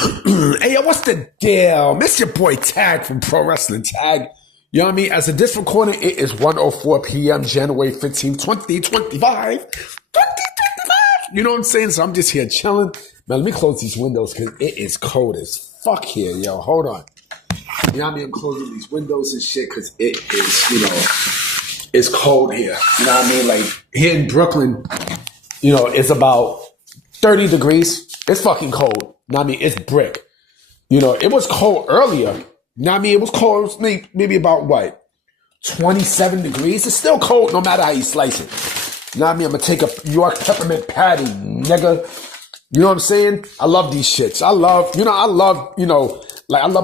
Hey, yo, what's the deal? Miss your boy Tag from Pro Wrestling Tag. You know what I mean? As of this recording, it is 1:04 p.m., January 15, 2025. You know what I'm saying? So I'm just here chilling. Man, let me close these windows because it is cold as fuck here, yo. Hold on. You know what I mean? I'm closing these windows and shit because it is, it's cold here. You know what I mean? Like, here in Brooklyn, it's about 30 degrees. It's fucking cold. You know what I mean? It's brick. It was cold earlier. You know what I mean? It was cold maybe about, 27 degrees? It's still cold no matter how you slice it. You know what I mean? I'm going to take a York peppermint patty, nigga. You know what I'm saying? I love these shits. I love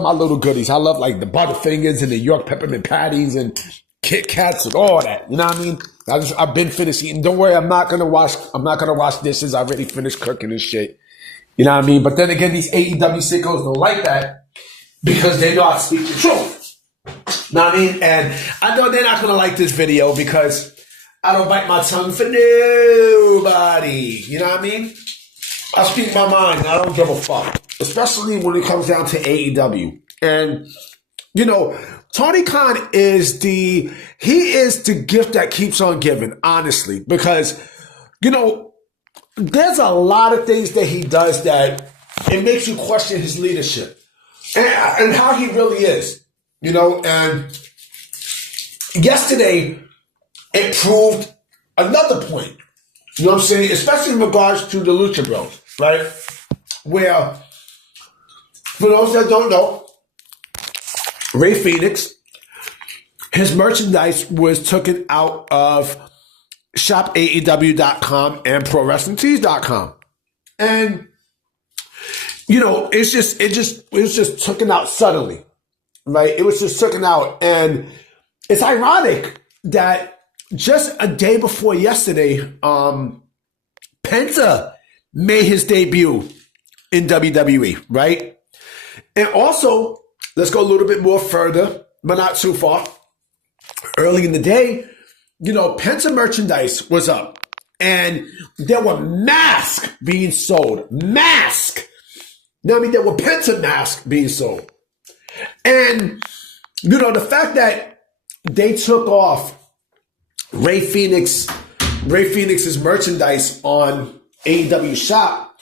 my little goodies. I love, like, the Butterfingers and the York peppermint patties and Kit Kats and all that. You know what I mean? I've been finished eating. Don't worry, I'm not gonna wash dishes. I already finished cooking and shit. You know what I mean? But then again, these AEW sickos don't like that because they know I speak the truth. You know what I mean? And I know they're not gonna like this video because I don't bite my tongue for nobody. You know what I mean? I speak my mind. I don't give a fuck. Especially when it comes down to AEW. And, Tony Khan is the gift that keeps on giving, honestly, because, there's a lot of things that he does that it makes you question his leadership and how he really is, and yesterday it proved another point, you know what I'm saying, especially in regards to the Lucha Bros, right? Where, for those that don't know, Rey Fenix, his merchandise was taken out of shopaew.com and prowrestlingtees.com. And, it was just taken out suddenly, right? It was just taken out. And it's ironic that just a day before yesterday, Penta made his debut in WWE, right? And also, let's go a little bit more further, but not too far. Early in the day, Penta merchandise was up. And there were masks being sold. Mask! There were Penta masks being sold. And, the fact that they took off Rey Fenix's merchandise on AEW Shop,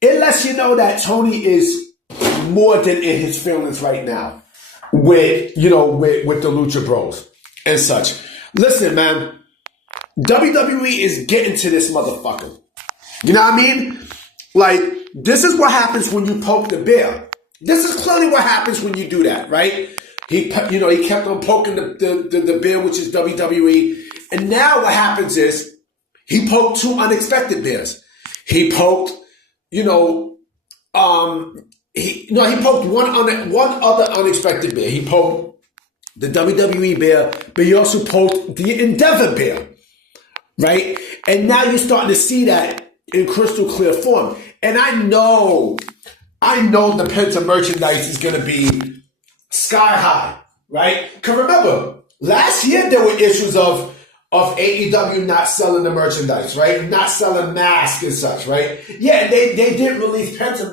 it lets you know that Tony is more than in his feelings right now with the Lucha Bros and such. Listen, man, WWE is getting to this motherfucker. You know what I mean? Like, this is what happens when you poke the bear. This is clearly what happens when you do that, right? He kept on poking the bear, which is WWE. And now what happens is he poked two unexpected bears. He poked, he poked one other unexpected bear. He poked the WWE bear, but he also poked the Endeavor bear, right? And now you're starting to see that in crystal clear form. And I know the Penta merchandise is going to be sky high, right? Because remember, last year there were issues of AEW not selling the merchandise, right? Not selling masks and such, right? Yeah, they did release Penta,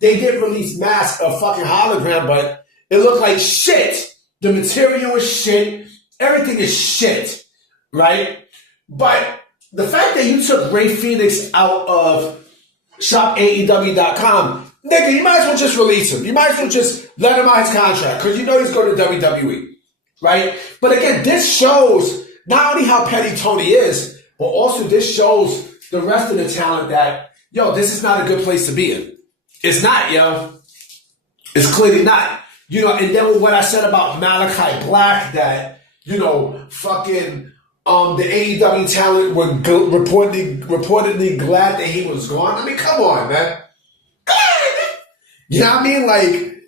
they did release masks, a fucking hologram, but it looked like shit. The material is shit. Everything is shit, right? But the fact that you took Rey Fenix out of shopaew.com, nigga, you might as well just release him. You might as well just let him out his contract because he's going to WWE, right? But again, this shows not only how petty Tony is, but also this shows the rest of the talent that, this is not a good place to be in. It's not, yo. It's clearly not. And then what I said about Malachi Black, that, fucking, the AEW talent were reportedly glad that he was gone. I mean, come on, man. You know what I mean? Like,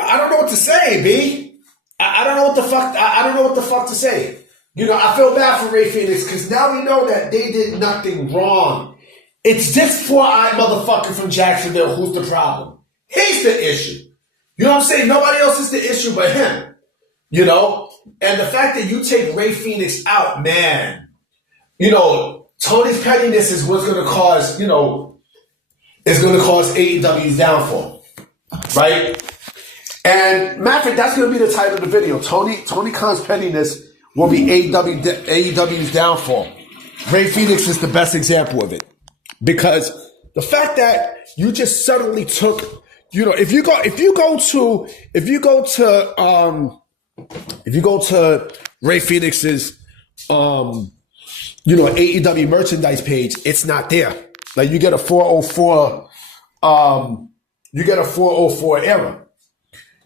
I don't know what to say, B. I don't know what the fuck, I don't know what the fuck to say. I feel bad for Rey Fenix because now we know that they did nothing wrong. It's this four-eyed motherfucker from Jacksonville who's the problem. He's the issue. You know what I'm saying? Nobody else is the issue but him. And the fact that you take Rey Fenix out, man, Tony's pettiness is what's going to cause, is going to cause AEW's downfall, right? And matter of fact, that's going to be the title of the video. Tony Khan's pettiness will be AEW's downfall. Rey Fenix is the best example of it, because the fact that you just suddenly took, if you go to Rey Fenix's AEW merchandise page, it's not there. Like you get a 404 error.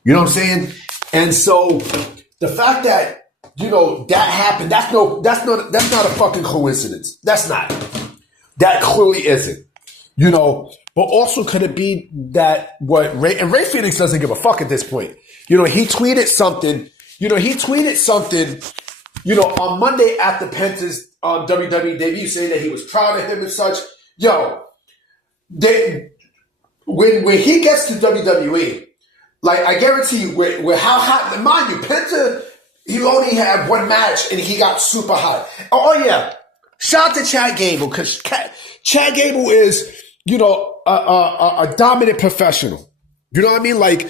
You know what I'm saying? And so the fact that that happened, that's not a fucking coincidence. That's not. That clearly isn't. But also could it be that Rey Fenix doesn't give a fuck at this point. He tweeted something. On Monday after Penta's WWE debut, saying that he was proud of him and such. When he gets to WWE, like I guarantee you, with how hot, mind you, Penta, he only had one match and he got super hot. Oh yeah, shout out to Chad Gable, because Chad Gable is a dominant professional. You know what I mean? Like,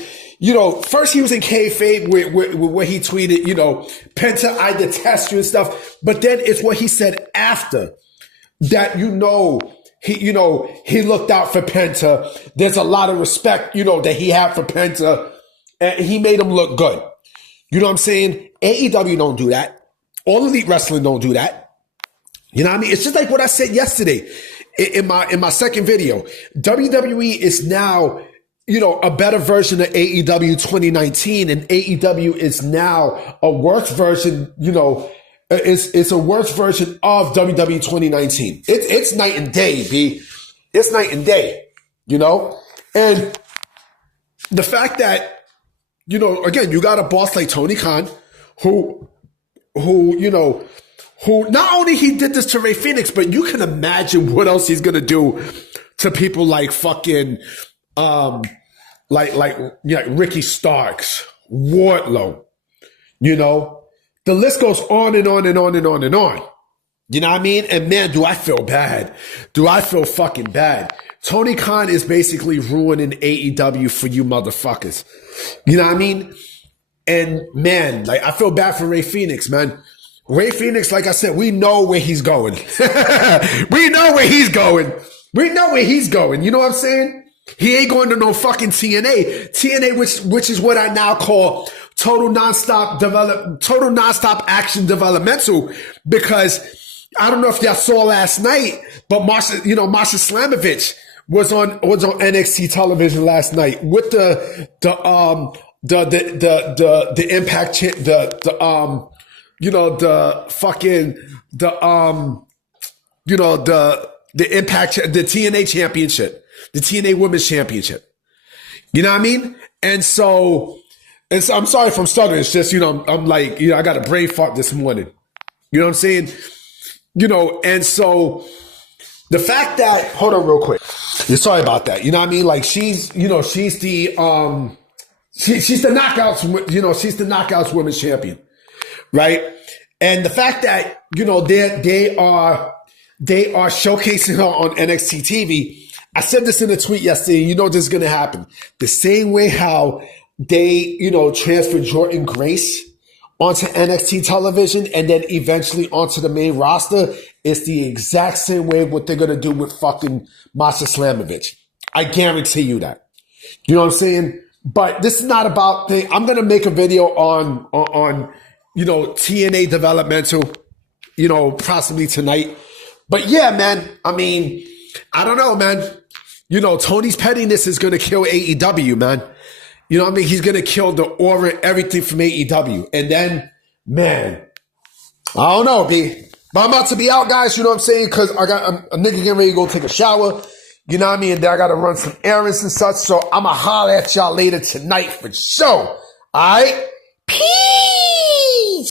first he was in kayfabe with what he tweeted, Penta, I detest you and stuff. But then it's what he said after that, he looked out for Penta. There's a lot of respect, that he had for Penta, and he made him look good. You know what I'm saying? AEW don't do that. All Elite Wrestling don't do that. You know what I mean? It's just like what I said yesterday in my second video. WWE is now, a better version of AEW 2019, and AEW is now a worse version, it's a worse version of WWE 2019. It's night and day, B. It's night and day, And the fact that, again, you got a boss like Tony Khan who not only he did this to Rey Fenix, but you can imagine what else he's gonna do to people like fucking Ricky Starks, Wardlow, the list goes on and on and on and on and on. You know what I mean? And man, do I feel bad. Do I feel fucking bad. Tony Khan is basically ruining AEW for you motherfuckers. You know what I mean? And man, like I feel bad for Rey Fenix, man. Rey Fenix, like I said, we know where he's going. We know where he's going. We know where he's going. You know what I'm saying? He ain't going to no fucking TNA. TNA, which is what I now call total nonstop action developmental, because I don't know if y'all saw last night, but Masha Slamovich was on NXT television last night with the Impact the Impact, the TNA championship, the TNA Women's Championship. You know what I mean? And so I'm sorry if I'm stuttering. It's just, I'm like, I got a brain fart this morning. You know what I'm saying? And so the fact that, hold on real quick. Sorry about that. You know what I mean? Like she's the knockouts, she's the knockouts women's champion. Right. And the fact that, they are showcasing her on NXT TV. I said this in a tweet yesterday, this is going to happen. The same way how they, transferred Jordan Grace onto NXT television and then eventually onto the main roster, it's the exact same way what they're going to do with fucking Masha Slamovich. I guarantee you that. You know what I'm saying? But this is not about I'm going to make a video on TNA developmental, possibly tonight. But yeah, man, I mean, I don't know, man. Tony's pettiness is going to kill AEW, man. You know what I mean? He's going to kill the aura, everything from AEW. And then, man, I don't know, B. But I'm about to be out, guys. You know what I'm saying? Because I got a nigga getting ready to go take a shower. You know what I mean? And then I got to run some errands and such. So I'm going to holler at y'all later tonight for sure. All right?